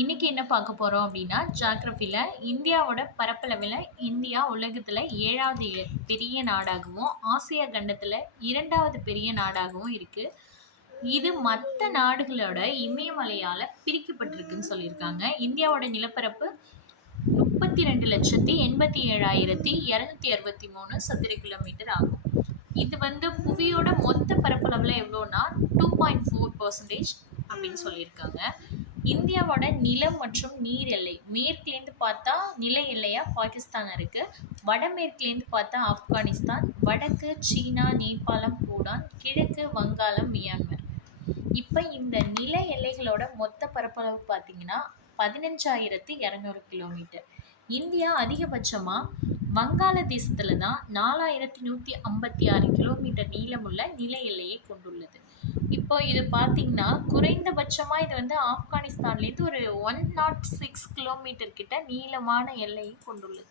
இன்னைக்கு என்ன பார்க்க போறோம் அப்படின்னா, ஜியோகிராஃபில இந்தியாவோட பரப்பளவுல இந்தியா உலகத்துல 7வது பெரிய நாடாகவும், ஆசியா கண்டத்துல 2வது பெரிய நாடாகவும் இருக்கு. இது மத்த நாடுகளோட இமயமலையால பிரிக்கப்பட்டிருக்குன்னு சொல்லியிருக்காங்க. இந்தியாவோட நிலப்பரப்பு 32,87,263 சதுர கிலோமீட்டர் ஆகும். இது புவியோட மொத்த பரப்பளவுல எவ்வளோன்னா 2.4% அப்படின்னு சொல்லியிருக்காங்க. இந்தியாவோட நிலம் மற்றும் நீர் எல்லை மேற்குலேருந்து பார்த்தா நில எல்லையா பாகிஸ்தான் இருக்கு, வடமேற்குலேருந்து பார்த்தா ஆப்கானிஸ்தான், வடக்கு சீனா, நேபாளம், பூடான், கிழக்கு வங்காளம், மியான்மர். இப்போ இந்த நில எல்லைகளோட மொத்த பரப்பளவு பார்த்தீங்கன்னா 15,200 கிலோமீட்டர். இந்தியா அதிகபட்சமா வங்காளதேசத்துல தான் 4,156 கிலோமீட்டர் நீளமுள்ள நில எல்லையை கொண்டுள்ளது. இப்போ இது பார்த்தீங்கன்னா குறைந்தபட்சமா இது ஆப்கானிஸ்தான்லேருந்து ஒரு 106 கிலோமீட்டர் கிட்ட நீளமான எல்லையை கொண்டுள்ளது.